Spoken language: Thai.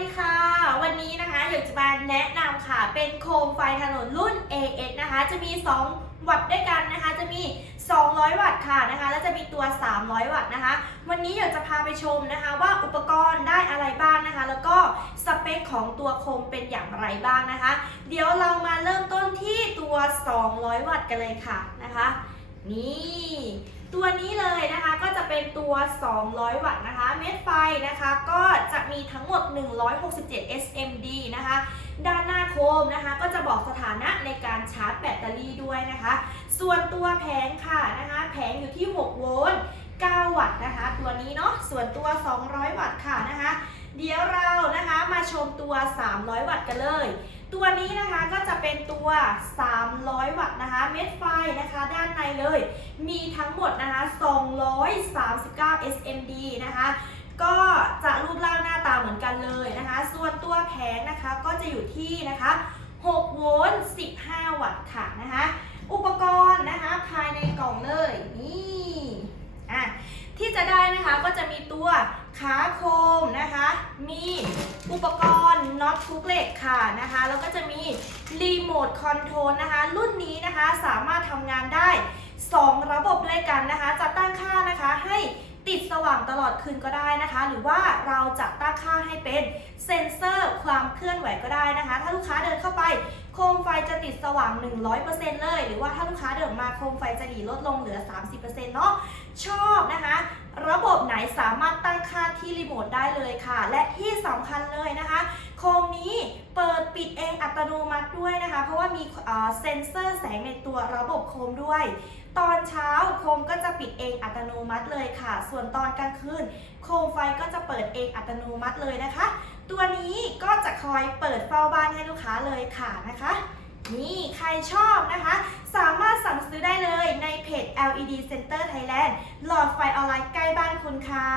ดีค่ะ วันนี้นะคะอยากจะมาแนะนำค่ะ เป็นโคมไฟถนนรุ่น AS นะคะ จะมี 2 วัตต์ด้วยกันนะคะ จะมี 200 วัตต์ค่ะนะคะ แล้วจะมีตัว 300 วัตต์นะคะ วันนี้อยากจะพาไปชมนะคะว่าอุปกรณ์ได้อะไรบ้างนะคะ แล้วก็สเปคของตัวโคมเป็นอย่างไรบ้างนะคะ เดี๋ยวเรามาเริ่มต้นที่ตัว 200 วัตต์กันเลยค่ะนะคะ นี่ตัวนี้เลยนะคะก็จะเป็นตัว 200 วัตต์นะคะ เม็ดไฟนะคะก็ มีทั้งหมด 167 SMD นะคะ ด้านหน้าโคมนะคะก็จะบอกสถานะในการชาร์จแบตเตอรี่ด้วยนะคะ ส่วนตัวแผงค่ะนะคะแผงอยู่ที่ 6 โวลต์ 9 วัตต์นะคะ ตัวนี้เนาะส่วนตัว 200 วัตต์ค่ะนะคะ เดี๋ยวเรานะคะมาชมตัว 300 วัตต์กันเลยตัวนี้นะคะก็จะเป็นตัว 300 วัตต์นะคะ เม็ดไฟนะคะด้านในเลย มีทั้งหมดนะคะ 239 SMD นะคะ ก็จะ งนะคะ ก็จะอยู่ที่นะคะ6โวลต์15 วัตต์ค่ะนะคะ อุปกรณ์นะคะภายในกล่องเลยนี่อะที่จะได้นะคะก็จะมีตัวขาโคมนะคะ มีอุปกรณ์น็อตทุกเหล็กค่ะนะคะ แล้วก็จะมีรีโมทคอนโทรลนะคะ รุ่นนี้นะคะสามารถทำงานได้ 2 ระบบด้วยกันนะคะ จะตั้งค่านะคะให้ติดสว่างตลอดคืนก็ได้นะคะ หรือว่าเราจะตั้ง ค่าให้เป็นเซ็นเซอร์ความเคลื่อนไหวก็ได้นะคะ ถ้าลูกค้าเดินเข้าไปโคมไฟจะติดสว่าง 100%เลย หรือว่าถ้าลูกค้าเดินมาโคมไฟจะหลีลดลงเหลือ 30%เนาะชอบนะคะ ระบบไหนสามารถตั้งค่าที่รีโมทได้เลยค่ะ และที่สำคัญเลยนะคะ โคมนี้เปิดปิดเองอั ตโนมัติด้วยนะคะ เพราะว่ามีเซ็นเซอร์แสงในตัวระบบโคมด้วย ตอนเช้าโคมก็จะปิดเองอัตโนมัติเลยค่ะ ส่วนตอนกลางคืนโคมไฟก็จะเปิดเองอัตโนมัติเลยนะคะ ตัวนี้ก็จะคอยเปิดเฝ้าบ้านให้ลูกค้าเลยค่ะนะคะนี่ใครชอบนะคะ สามารถสั่งซื้อได้เลยในเพจ LED Center Thailand หลอดไฟออนไลน์ใกล้บ้านคุณค่ะ